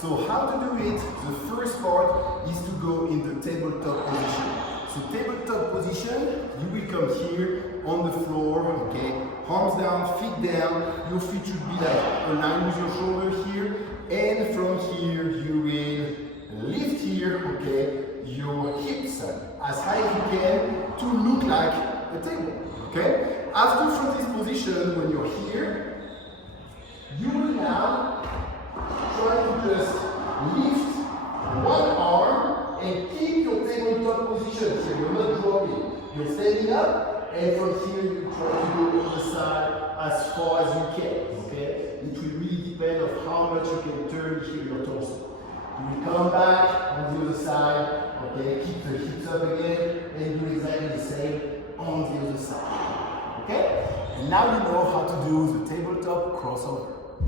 So how to do it? The first part is to go in the tabletop position. So tabletop position, you will come here on the floor, okay? Arms down, feet down. Your feet should be like aligned with your shoulder here. And from here, you will lift here, okay? Your hips as high as you can to look like a table, okay? After from this position, when you're here, you will now try to just lift one arm and keep your tabletop position. So you're not dropping. You're standing up, and from here you try to go on the side as far as you can. Okay? It will really depend on how much you can turn here your torso. You will come back on the other side. Okay? Keep the hips up again, and do exactly the same on the other side. Okay? And now you know how to do the tabletop crossover.